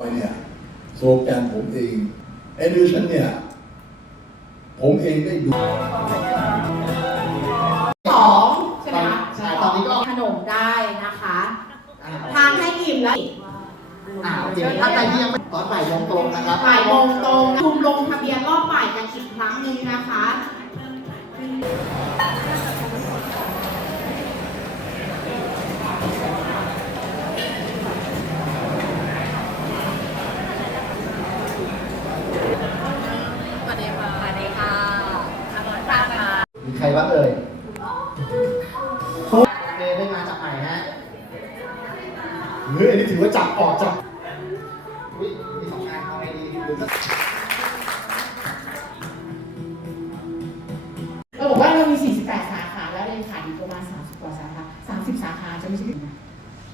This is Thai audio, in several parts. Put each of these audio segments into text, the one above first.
ไปเนี่ยโซโลแกนผมเองเอดิชันเนี่ย ผมเองได้ดูสองใช่ไหมคะใช่ตอนนี้ก็ ขนมได้นะคะอ่าทานให้อิ่มแล้วอ่าโอเคถ้าใครที่ยังไม่ตอนบ่ายโมงตรงนะครับบ่ายโมงตรงคุมลงทะเบียนรอบบ่ายกันอีกครั้งหนึ่งนะคะ ใครบ้างเอ่ยโอเคได้มาจากไหนฮะเฮ้ยอันนี้ถือว่าจับออกจากอุ้ยมีสองงานเอาไงดีหรือจะเราบอกว่าเรามี 48 สาขาแล้วเลยขายอยู่ประมาณ 30 กว่าสาขา 30 สาขาจะไม่ใช่ถึงนะ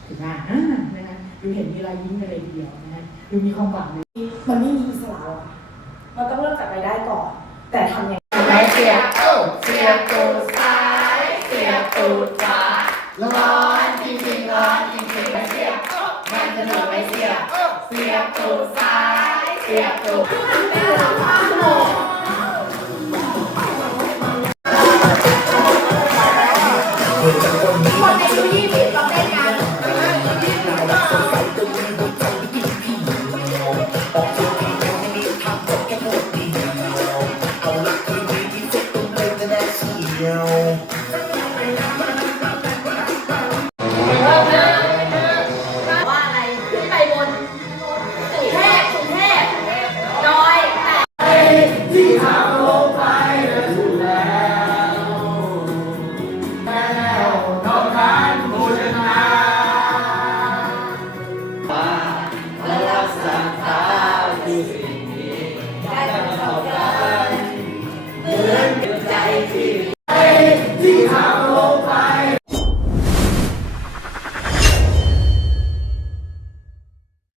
ถึงอะอ่านะคะดูเห็นมีรอยยิ้มกันเลยทีเดียวนะฮะดูมีความหวังเลยมันไม่มีอิสระหรอกมันต้องเริ่มจากรายได้ก่อน แต่ทำยังไงไหนเสียบ เสียบตูดซ้ายเสียบตูดขวาร้อนจริงๆร้อนจริงๆไม่เสียบมันจะโดนไม่เสียบเสียบตูดซ้ายเสียบตูดคนในชีวิตเราได้งานออกเสียง ยว